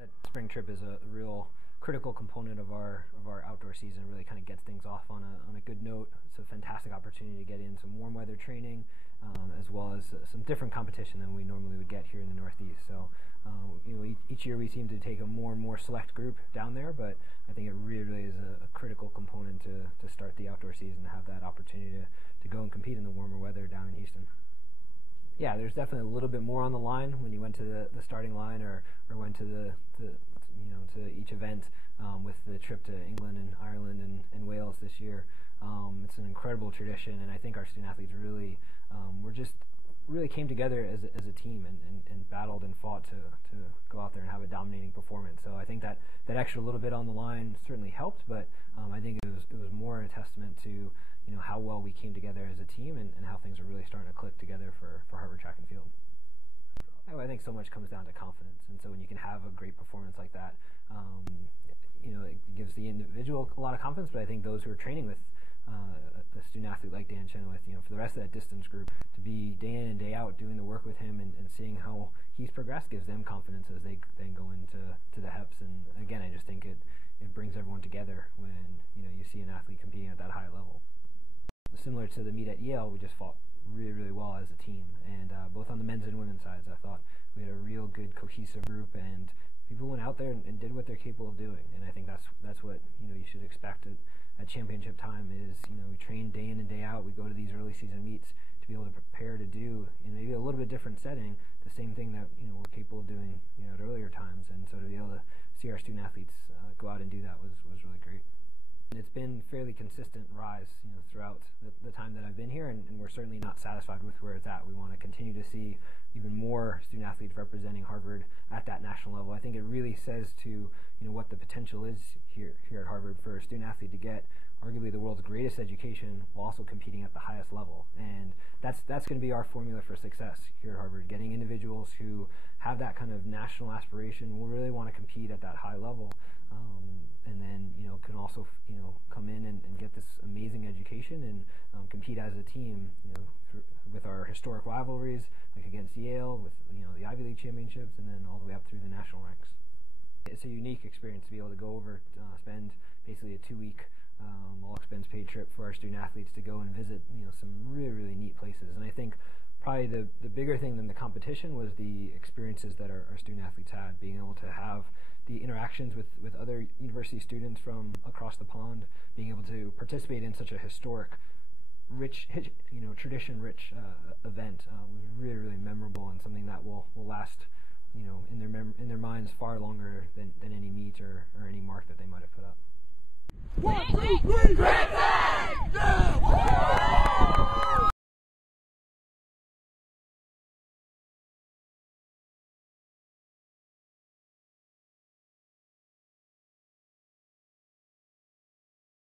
That spring trip is a real critical component of our outdoor season. Really kind of gets things off on a good note. It's a fantastic opportunity to get in some warm weather training, as well as some different competition than we normally would get here in the Northeast. So each year we seem to take a more and more select group down there, but I think it really is a critical component to start the outdoor season, to have that opportunity to go and compete in the warmer weather down in Houston. Yeah, there's definitely a little bit more on the line when you went to the starting line or went to to each event, with the trip to England and Ireland and Wales this year. It's an incredible tradition, and I think our student athletes really really came together as a team and battled and fought to go out there and have a dominating performance. So I think that extra little bit on the line certainly helped, but I think it was more a testament to how well we came together as a team and how things are really starting to click together for Harvard track and field. I think so much comes down to confidence, and so when you can have a great performance like that, it gives the individual a lot of confidence, but I think those who are training with a student athlete like Dan Chenoweth, for the rest of that distance group, to be day in and day out doing the work with him and seeing how he's progressed gives them confidence as they then go into the HEPs. And again, I just think it brings everyone together when you see an athlete competing at that high level. Similar to the meet at Yale, we just fought really, really well as a team, and both on the men's and women's sides, I thought we had a real good cohesive group, and people went out there and did what they're capable of doing. And I think that's what you should expect at championship time is we train day in and day out. We go to these early season meets to be able to prepare to do in maybe a little bit different setting the same thing that we're capable of doing at earlier times. And so to be able to see our student athletes go out and do that was really great. And it's been fairly consistent rise throughout the time that I've been here, and we're certainly not satisfied with where it's at. We want to continue to see even more student athletes representing Harvard at that national level. I think it really says to what the potential is here at Harvard for a student athlete to get arguably the world's greatest education while also competing at the highest level. And that's going to be our formula for success here at Harvard, getting individuals who have that kind of national aspiration, will really want to compete at that high level, and then can also come in and get this amazing education and compete as a team with our historic rivalries like against Yale, with the Ivy League championships, and then all the way up through the national ranks. It's a unique experience to be able to go over, spend basically a 2-week all expense paid trip for our student athletes to go and visit some really, really neat places. And I think probably the bigger thing than the competition was the experiences that our student athletes had, being able to have the interactions with other university students from across the pond, being able to participate in such a historic, rich, tradition-rich event was really, really memorable, and something that will last in their minds far longer than any meet or any mark that they might have put up. 1, 2, 3,